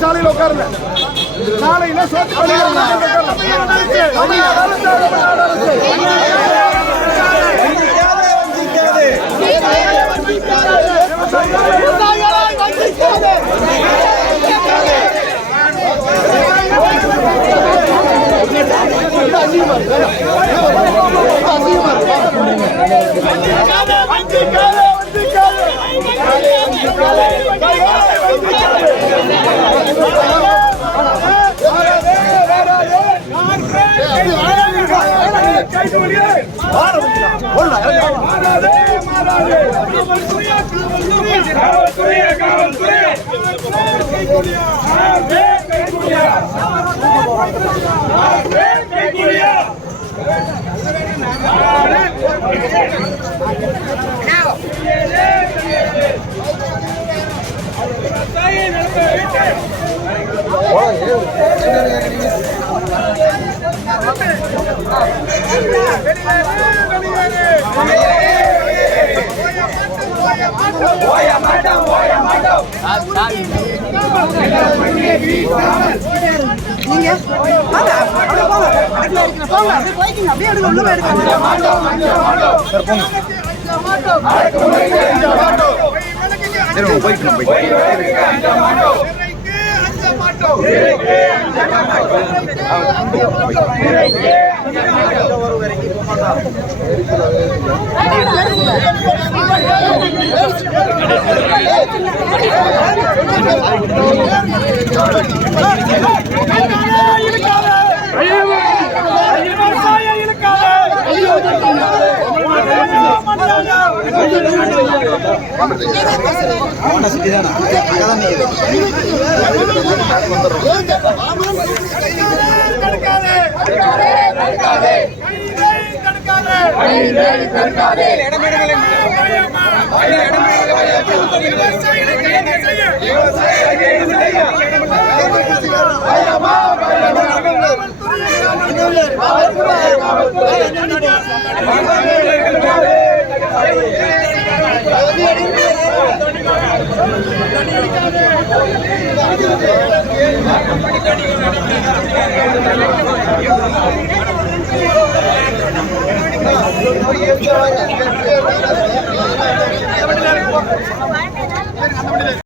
சாலையில உட்காருங்க. சாலையில சோத்து பண்ணிடாம நீங்க வாங்க நீங்க போங்க அப்படியே போய்க்கிங்க அப்படியே எடுங்க உள்ள எடுங்க போயிட்டு போயிட்டு இழுக்காத காவல்துறை காவல்துறை ஏற்கனவே